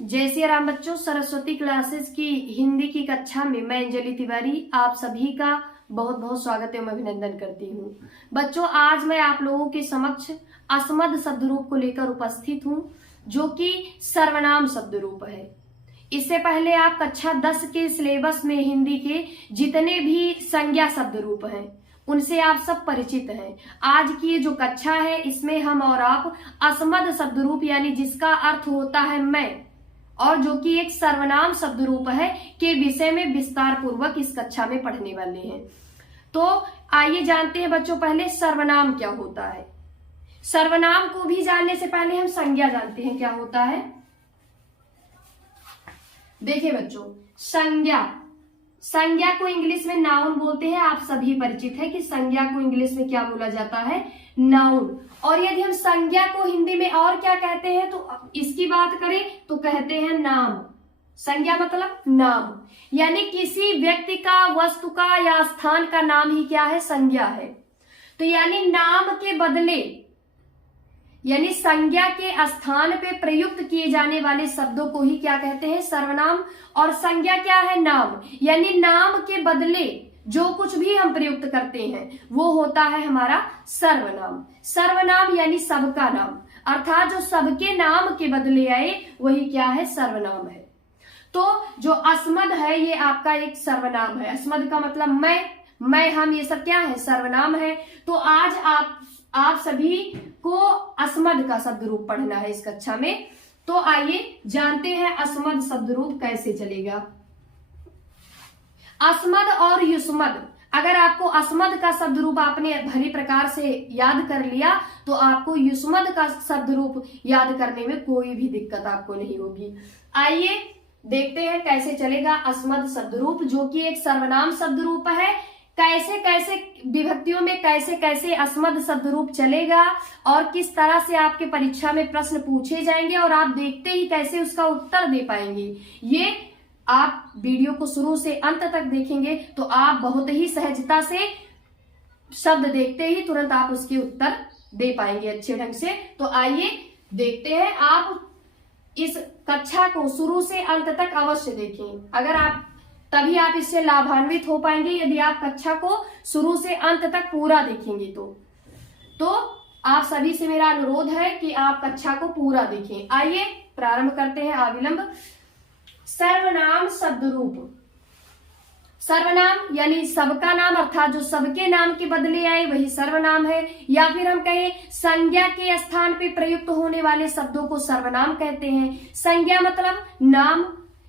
जय श्री राम बच्चों, सरस्वती क्लासेस की हिंदी की कक्षा में मैं अंजलि तिवारी आप सभी का बहुत बहुत स्वागत एवं अभिनंदन करती हूँ। बच्चों, आज मैं आप लोगों के समक्ष अस्मद शब्द रूप को लेकर उपस्थित हूँ, जो कि सर्वनाम शब्द रूप है। इससे पहले आप कक्षा 10 के सिलेबस में हिंदी के जितने भी संज्ञा शब्द रूप हैं उनसे आप सब परिचित हैं। आज की ये जो कक्षा है इसमें हम और आप अस्मद शब्द रूप यानी जिसका अर्थ होता है मैं और जो कि एक सर्वनाम शब्द रूप है के विषय में विस्तार पूर्वक इस कक्षा में पढ़ने वाले हैं। तो आइए जानते हैं बच्चों पहले सर्वनाम क्या होता है। सर्वनाम को भी जानने से पहले हम संज्ञा जानते हैं क्या होता है। देखिए बच्चों, संज्ञा को इंग्लिश में नाउन बोलते हैं। आप सभी परिचित है कि संज्ञा को इंग्लिश में क्या बोला जाता है, नाउन। और यदि हम संज्ञा को हिंदी में और क्या कहते हैं तो इसकी बात करें तो कहते हैं नाम। संज्ञा मतलब नाम, यानी किसी व्यक्ति का, वस्तु का या स्थान का नाम ही क्या है, संज्ञा है। तो यानी नाम के बदले यानी संज्ञा के स्थान पे प्रयुक्त किए जाने वाले शब्दों को ही क्या कहते हैं, सर्वनाम। और संज्ञा क्या है, नाम, यानी नाम के बदले जो कुछ भी हम प्रयुक्त करते हैं वो होता है हमारा सर्वनाम। सर्वनाम यानी सबका नाम, अर्थात जो सबके नाम के बदले आए वही क्या है, सर्वनाम है। तो जो अस्मद है ये आपका एक सर्वनाम है। अस्मद का मतलब मैं, हम, ये सब क्या है, सर्वनाम है। तो आज आप सभी को अस्मद का शब्द रूप पढ़ना है इस कक्षा में। तो आइए जानते हैं अस्मद शब्द रूप कैसे चलेगा। अस्मद और युष्मद, अगर आपको अस्मद का शब्द रूप आपने भली प्रकार से याद कर लिया तो आपको युष्मद का शब्द रूप याद करने में कोई भी दिक्कत आपको नहीं होगी। आइए देखते हैं कैसे चलेगा अस्मद शब्द रूप, जो कि एक सर्वनाम शब्द रूप है। कैसे कैसे विभक्तियों में कैसे कैसे अस्मद शब्द रूप चलेगा और किस तरह से आपके परीक्षा में प्रश्न पूछे जाएंगे और आप देखते ही कैसे उसका उत्तर दे पाएंगे, ये आप वीडियो को शुरू से अंत तक देखेंगे तो आप बहुत ही सहजता से शब्द देखते ही तुरंत आप उसके उत्तर दे पाएंगे अच्छे ढंग से। तो आइए देखते हैं, आप इस कक्षा को शुरू से अंत तक अवश्य देखें, तभी आप इससे लाभान्वित हो पाएंगे। यदि आप कक्षा को शुरू से अंत तक पूरा देखेंगे तो आप सभी से मेरा अनुरोध है कि आप कक्षा को पूरा देखें। आइए प्रारंभ करते हैं अविलंब। सर्वनाम शब्द रूप, सर्वनाम यानी सबका नाम, अर्थात जो सबके नाम के बदले आए वही सर्वनाम है। या फिर हम कहें संज्ञा के स्थान पे प्रयुक्त होने वाले शब्दों को सर्वनाम कहते हैं। संज्ञा मतलब नाम,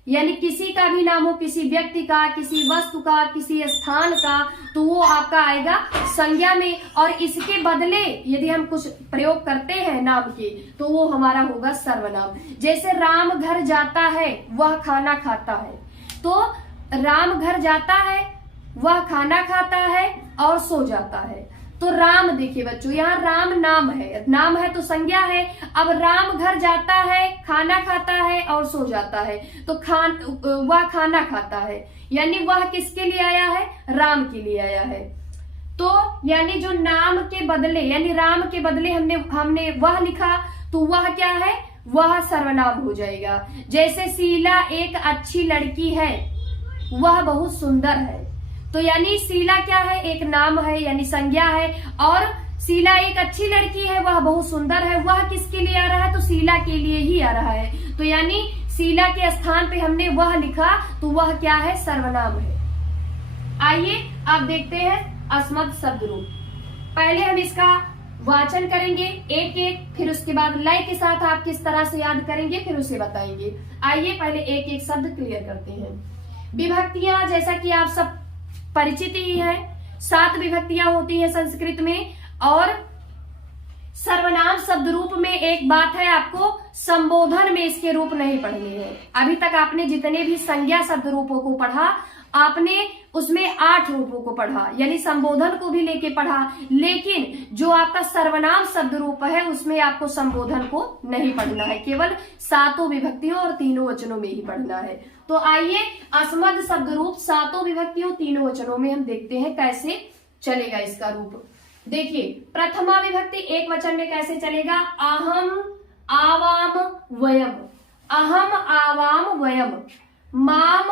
यानी किसी का भी नाम हो, किसी व्यक्ति का, किसी वस्तु का, किसी स्थान का, तो वो आपका आएगा संज्ञा में। और इसके बदले यदि हम कुछ प्रयोग करते हैं नाम के तो वो हमारा होगा सर्वनाम। जैसे राम घर जाता है वह खाना खाता है, तो राम घर जाता है, वह खाना खाता है और सो जाता है। तो राम, देखिए बच्चों, यहाँ राम नाम है तो संज्ञा है। अब राम घर जाता है, खाना खाता है और सो जाता है, तो वह खाना खाता है, यानी वह किसके लिए आया है, राम के लिए आया है। तो यानी जो नाम के बदले यानी राम के बदले हमने वह लिखा तो वह क्या है, वह सर्वनाम हो जाएगा। जैसे शीला एक अच्छी लड़की है, वह बहुत सुंदर है, तो यानी शीला क्या है, एक नाम है यानी संज्ञा है। और शीला एक अच्छी लड़की है, वह बहुत सुंदर है, वह किसके लिए आ रहा है, तो शीला के लिए ही आ रहा है। तो यानी शीला के स्थान पे हमने वह लिखा तो वह क्या है, सर्वनाम है। आइए अब देखते हैं अस्मद शब्द रूप। पहले हम इसका वाचन करेंगे एक एक, फिर उसके बाद लय के साथ आप किस तरह से याद करेंगे फिर उसे बताएंगे। आइए पहले एक एक शब्द क्लियर करते हैं। विभक्तियां, जैसा कि आप सब परिचित ही है, 7 विभक्तियां होती हैं संस्कृत में। और सर्वनाम शब्द रूप में एक बात है, आपको संबोधन में इसके रूप नहीं पढ़ने हैं। अभी तक आपने जितने भी संज्ञा शब्द रूपों को पढ़ा आपने उसमें 8 रूपों को पढ़ा, यानी संबोधन को भी लेके पढ़ा। लेकिन जो आपका सर्वनाम शब्द रूप है उसमें आपको संबोधन को नहीं पढ़ना है, केवल 7 विभक्तियों और 3 वचनों में ही पढ़ना है। तो आइए अस्मद शब्द रूप 7 विभक्तियों 3 वचनों में हम देखते हैं कैसे चलेगा इसका रूप। देखिए प्रथमा विभक्ति एक वचन में कैसे चलेगा, अहम, आवाम, वयम। अहम आवाम वयम, माम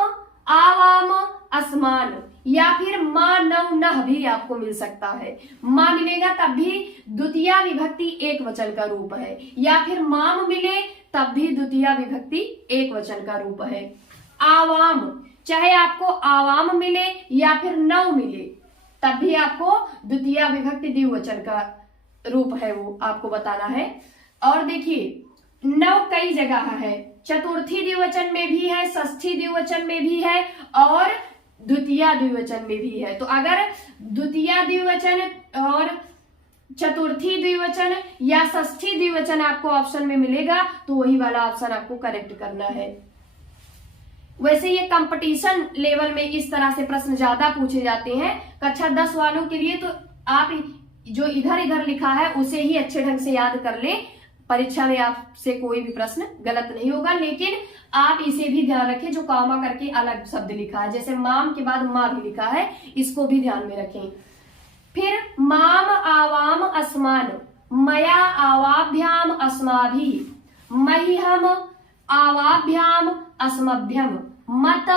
आवाम अस्मान, या फिर माँ नव नह भी आपको मिल सकता है। माँ मिलेगा तब भी द्वितीय विभक्ति एक वचन का रूप है, या फिर माम मिले तब भी द्वितीय विभक्ति एक वचन का रूप है। आवाम, चाहे आपको आवाम मिले या फिर नव मिले तब भी आपको द्वितीय विभक्ति द्विवचन का रूप है, वो आपको बताना है। और देखिए नव कई जगह है, चतुर्थी द्विवचन में भी है, षष्ठी द्विवचन में भी है और द्वितीय द्विवचन में भी है। तो अगर द्वितीय द्विवचन और चतुर्थी द्विवचन या षष्ठी द्विवचन आपको ऑप्शन में मिलेगा तो वही वाला ऑप्शन आपको करेक्ट करना है। वैसे ये कंपटीशन लेवल में इस तरह से प्रश्न ज्यादा पूछे जाते हैं कक्षा 10 वालों के लिए, तो आप जो इधर इधर लिखा है उसे ही अच्छे ढंग से याद कर लें। परीक्षा में आपसे कोई भी प्रश्न गलत नहीं होगा, लेकिन आप इसे भी ध्यान रखें जो कॉमा करके अलग शब्द लिखा है, जैसे माम के बाद माँ भी लिखा है, इसको भी ध्यान में रखें। फिर माम आवाम अस्मान, मया आवाभ्याम अस्माभि, मह्यम आवाभ्याम अस्मभ्यम, मत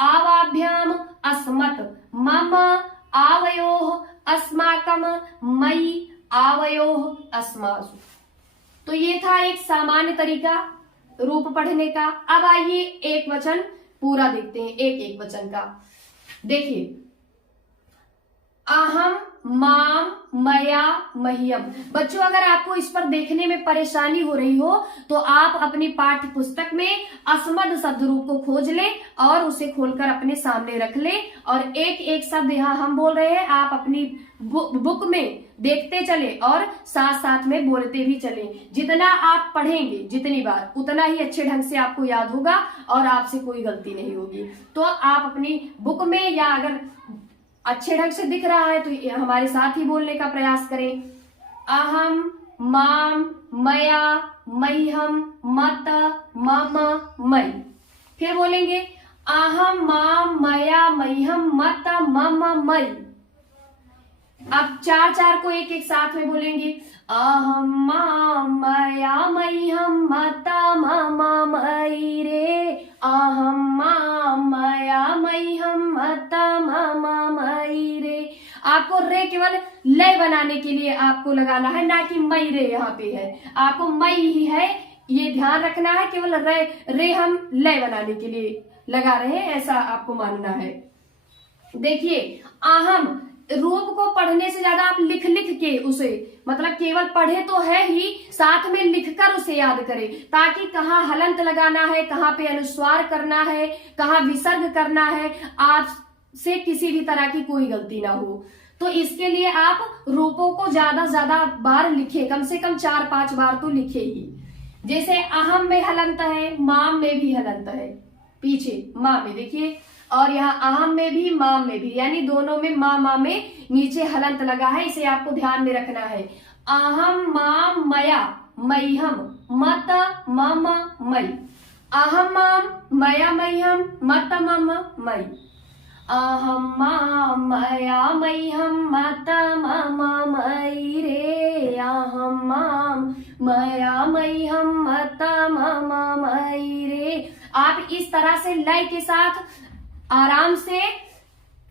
आवाभ्याम अस्मत्, मम आवयोः अस्माकम, मयि आवयोः अस्मासु। तो ये था एक सामान्य तरीका रूप पढ़ने का। अब आइए एक वचन पूरा देखते हैं, एक एक वचन का। देखिए अहम, माम, मया, मह्यम। बच्चों अगर आपको इस पर देखने में परेशानी हो रही हो तो आप अपनी पाठ्य पुस्तक में अस्मद शब्द रूप को खोज लें और उसे खोलकर अपने सामने रख लें, और एक एक शब्द यहाँ हम बोल रहे हैं आप अपनी बुक में देखते चले और साथ साथ में बोलते भी चले। जितना आप पढ़ेंगे जितनी बार उतना ही अच्छे ढंग से आपको याद होगा और आपसे कोई गलती नहीं होगी। तो आप अपनी बुक में या अगर अच्छे ढंग से दिख रहा है तो हमारे साथ ही बोलने का प्रयास करें। अहम, माम, मया, मह्यम, मत, मम, मयि। फिर बोलेंगे अहम, माम, मया, मह्यम, मत, मम, मयि। अब चार चार को एक एक साथ में बोलेंगे। अहम, माम, मया, मह्यम, मत, मम, मयि रे। अहम, माम, मया, मह्यम, मत, मम, मयि रे। आपको रे केवल लय बनाने के लिए आपको लगाना है, ना कि मई रे यहाँ पे है, आपको मई ही है, ये ध्यान रखना है। केवल रे हम लय बनाने के लिए लगा रहे हैं, ऐसा आपको मानना है। देखिए अहम रूप को पढ़ने से ज्यादा आप लिख लिख के उसे, मतलब केवल पढ़े तो है ही, साथ में लिखकर उसे याद करें, ताकि कहाँ हलंत लगाना है, कहाँ पे अनुस्वार करना है, कहाँ विसर्ग करना है, आपसे किसी भी तरह की कोई गलती ना हो। तो इसके लिए आप रूपों को ज्यादा बार लिखे, कम से कम 4-5 बार तो लिखे ही। जैसे अहम में हलंत है, माम में भी हलंत है, पीछे माँ में देखिए, और यहाँ अहम में भी माम में भी, यानी दोनों में माँ में नीचे हलंत लगा है, इसे आपको ध्यान में रखना है। अहम, माम, मया, मह्यम, मत, मम, मयि। अहम, माम, मया, मह्यम, मत, मम, मयि। अहम, माम, मया, मह्यम, मत, मम, मयि रे। अहम, माम, मया, मह्यम, मत, मम, मयि रे। आप इस तरह से लय के साथ आराम से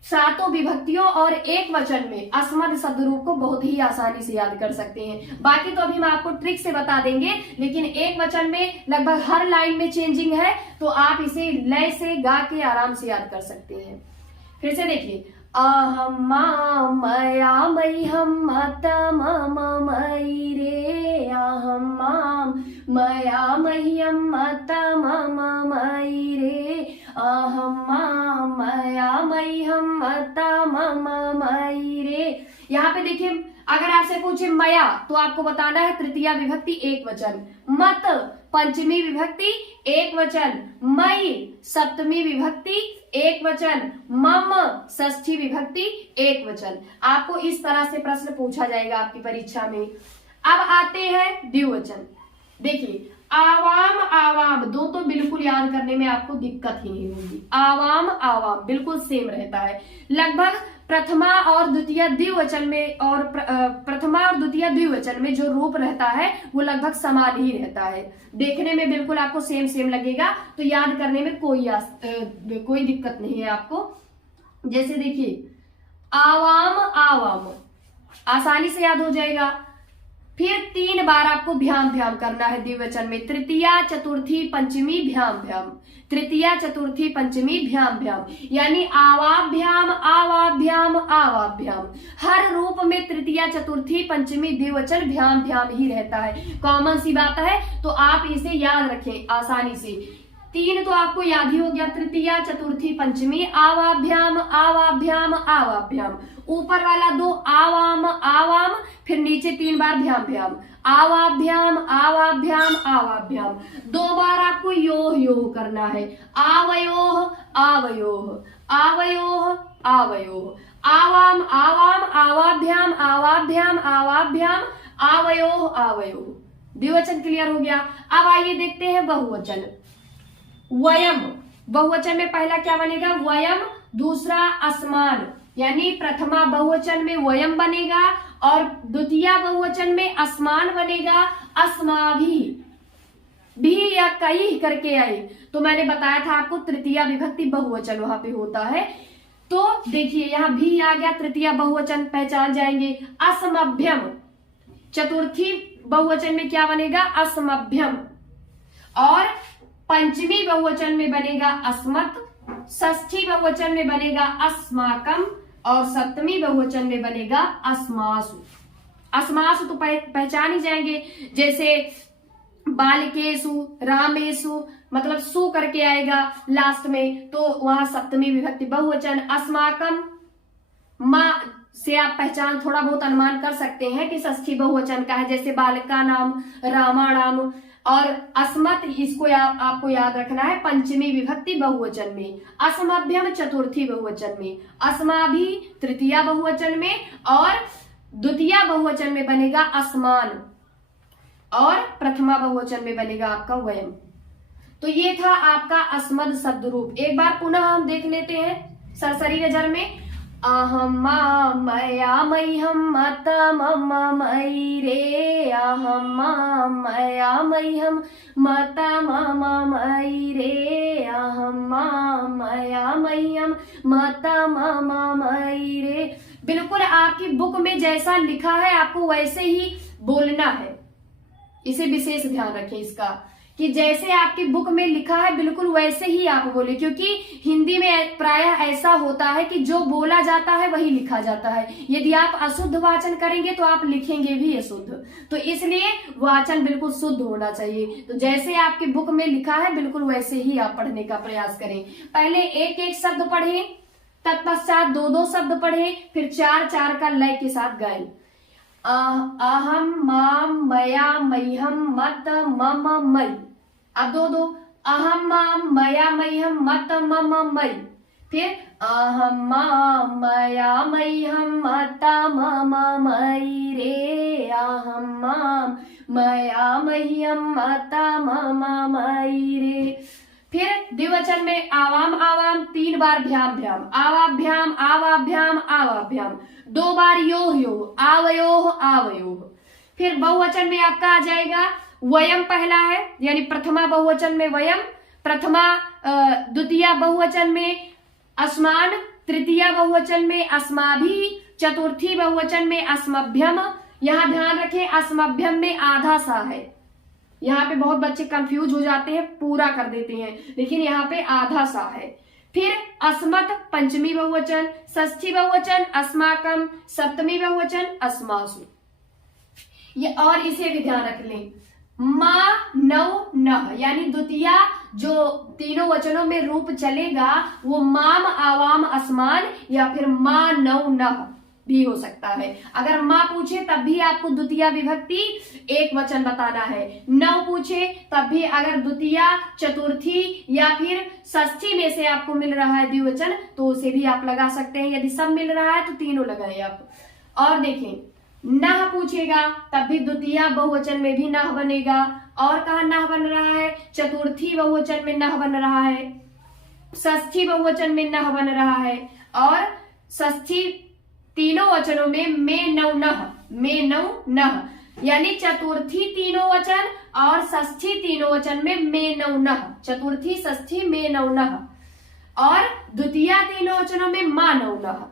सातों विभक्तियों और एक वचन में अस्मद शब्द रूप को बहुत ही आसानी से याद कर सकते हैं। बाकी तो अभी हम आपको ट्रिक से बता देंगे, लेकिन एक वचन में लगभग हर लाइन में चेंजिंग है, तो आप इसे लय से गा के आराम से याद कर सकते हैं। फिर से देखिए अहम, माम, मया, मह्यम, मत, मम, मयि रे। अहम, माम, मया, मह्यम, मत, मम, मयि रे। अहम, माम, मया, मह्यम, मत, मम, मयि रे। यहाँ पे देखिए अगर आपसे पूछे मया तो आपको बताना है तृतीया विभक्ति एक वचन, मत पंचमी विभक्ति एक वचन, मयि सप्तमी विभक्ति एक वचन, मम षष्ठी विभक्ति एक वचन। आपको इस तरह से प्रश्न पूछा जाएगा आपकी परीक्षा में। अब आते हैं द्विवचन। देखिए आवाम, आवाम दो तो बिल्कुल याद करने में आपको दिक्कत ही नहीं होगी। आवाम, आवाम बिल्कुल सेम रहता है, लगभग प्रथमा और द्वितीय द्विवचन में और प्रथमा और द्वितीय द्विवचन में जो रूप रहता है वो लगभग समान ही रहता है। देखने में बिल्कुल आपको सेम सेम लगेगा, तो याद करने में कोई दिक्कत नहीं है आपको। जैसे देखिए आवाम आवाम, आसानी से याद हो जाएगा। फिर 3 बार आपको भ्याम भ्याम करना है द्विवचन में, तृतीया चतुर्थी पंचमी भ्याम भ्याम, तृतीया चतुर्थी पंचमी भ्याम भ्याम, यानी आवाभ्याम आवाभ्याम आवाभ्याम। हर रूप में तृतीया चतुर्थी पंचमी द्विवचन भ्याम भ्याम ही रहता है। कॉमन सी बात है, तो आप इसे याद रखें आसानी से। 3 तो आपको याद ही हो गया, तृतीया चतुर्थी पंचमी आवाभ्याम आवाभ्याम आवाभ्याम। ऊपर वाला 2 आवाम आवाम, फिर नीचे 3 बार भ्याम भ्याम, आवाभ्याम आवाभ्याम आवाभ्याम। 2 बार आपको योह योह करना है, आवयोह आवयोह आवयोह आवयोह, आवाम आवाम आवाभ्याम आवाभ्याम आवाभ्याम आवयोह आवयोह। द्विवचन क्लियर हो गया। अब आइए देखते हैं बहुवचन। वयम, बहुवचन में पहला क्या बनेगा? वयम। दूसरा असमान, यानी प्रथमा बहुवचन में वयम बनेगा और द्वितीय बहुवचन में असमान बनेगा, अस्माभि। भी या कई करके आए, तो मैंने बताया था आपको तृतीया विभक्ति बहुवचन वहां पे होता है। तो देखिए यहाँ भी आ गया, तृतीया बहुवचन पहचान जाएंगे। असमभ्यम, चतुर्थी बहुवचन में क्या बनेगा? असमभ्यम। और पंचमी बहुवचन में बनेगा अस्मत्, षष्ठी बहुवचन में बनेगा अस्माकम और सप्तमी बहुवचन में बनेगा अस्मासु। अस्मासु तो पहचान ही जाएंगे, जैसे बालिकेसु, रामेसु, मतलब सु करके आएगा लास्ट में, तो वहां सप्तमी विभक्ति बहुवचन। अस्माकम माँ से आप पहचान थोड़ा बहुत अनुमान कर सकते हैं कि षष्ठी बहुवचन का है, जैसे बालिका नाम, रामाणाम। और अस्मत्, इसको आपको याद रखना है पंचमी विभक्ति बहुवचन में, असमभ्यम चतुर्थी बहुवचन में, अस्माभि तृतीया बहुवचन में, और द्वितीय बहुवचन में बनेगा असमान, और प्रथमा बहुवचन में बनेगा आपका वयम। तो ये था आपका अस्मद शब्द रूप। एक बार पुनः हम देख लेते हैं सरसरी नजर में। अहम मया मह्यम मत मम मयि रे, अहम मया मह्यम मत मम मयि रे, अहम मया मह्यम मत मम मयि रे। बिल्कुल आपकी बुक में जैसा लिखा है आपको वैसे ही बोलना है। इसे विशेष ध्यान रखें इसका, कि जैसे आपकी बुक में लिखा है बिल्कुल वैसे ही आप बोले, क्योंकि हिंदी में प्रायः ऐसा होता है कि जो बोला जाता है वही लिखा जाता है। यदि आप अशुद्ध वाचन करेंगे तो आप लिखेंगे भी अशुद्ध, तो इसलिए वाचन बिल्कुल शुद्ध होना चाहिए। तो जैसे आपकी बुक में लिखा है बिल्कुल वैसे ही आप पढ़ने का प्रयास करें। पहले एक एक शब्द पढ़ें, तत्पश्चात 2-2 शब्द पढ़ें, फिर 4-4 का लय के साथ गाएं। अहम माम मया मह्यम मत मम मयि। अब 2-2, अहम माम मया मह्यम मत मम मयि। फिर अहम माम मया मह्यम मत मम मयि रे, अहम माम मया मह्यम मत मम मयि रे। फिर द्विवचन में आवाम आवाम, 3 बार भ्याम भ्याम, आवाभ्याम आवाभ्याम आवाभ्याम, 2 बार योह योह, आवयोह आवयोह। फिर बहुवचन में आपका आ जाएगा वयम, पहला है यानी प्रथमा बहुवचन में वयम, प्रथमा द्वितीय बहुवचन में अस्मान, तृतीय बहुवचन में अस्माभि, चतुर्थी बहुवचन में अस्मभ्यम। यहाँ ध्यान रखें अस्मभ्यम में आधा सा है, यहाँ पे बहुत बच्चे कंफ्यूज हो जाते हैं, पूरा कर देते हैं, लेकिन यहाँ पे आधा सा है। फिर अस्मत् पंचमी बहुवचन, षष्ठी बहुवचन अस्माकम, सप्तमी बहुवचन अस्मासु। ये और इसे भी ध्यान रख लें, माँ नौ नह, यानी द्वितीय जो तीनों वचनों में रूप चलेगा वो माम आवाम असमान या फिर माँ नौ नह भी हो सकता है। अगर माँ पूछे तब भी आपको द्वितीय विभक्ति एक वचन बताना है, नौ पूछे तब भी अगर द्वितीय चतुर्थी या फिर षष्ठी में से आपको मिल रहा है द्विवचन तो उसे भी आप लगा सकते हैं। यदि सब मिल रहा है तो तीनों लगाए आप। और देखें नह पूछेगा तब भी द्वितीय बहुवचन में भी नह बनेगा। और कहा नह बन रहा है, चतुर्थी बहुवचन में नह बन रहा है, षष्ठी बहुवचन में नह बन रहा है, और षष्ठी तीनों वचनों में नौ नह, यानी चतुर्थी तीनों वचन और षष्ठी तीनों वचन में नौ नह, चतुर्थी षष्ठी में नौ नह, और द्वितीय तीनों वचनों में मा नौ नह,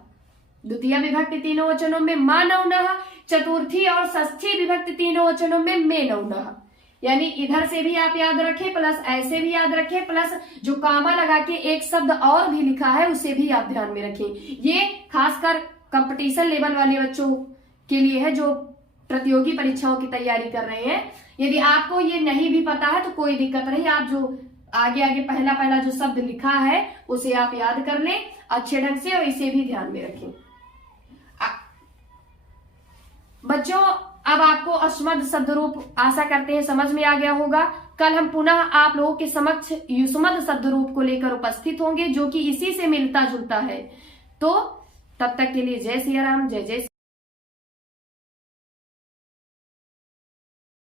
द्वितीय विभक्ति तीनों वचनों में मा नौ नह, चतुर्थी और षष्ठी विभक्ति तीनों वचनों में नौ नह। यानी इधर से भी आप याद रखें, प्लस ऐसे भी याद रखें, प्लस जो कामा लगा के एक शब्द और भी लिखा है उसे भी आप ध्यान में रखें। ये खासकर कंपटीशन लेवल वाले बच्चों के लिए है जो प्रतियोगी परीक्षाओं की तैयारी कर रहे हैं। यदि आपको ये नहीं भी पता है तो कोई दिक्कत नहीं, आप जो आगे पहला जो शब्द लिखा है उसे आप याद कर लें अच्छे ढंग से और इसे भी ध्यान में रखें। बच्चों, अब आपको अस्मद शब्द रूप आशा करते हैं समझ में आ गया होगा। कल हम पुनः आप लोगों के समक्ष युष्मद शब्द रूप को लेकर उपस्थित होंगे जो कि इसी से मिलता जुलता है। तो तब तक के लिए जय सिया राम, जय जय।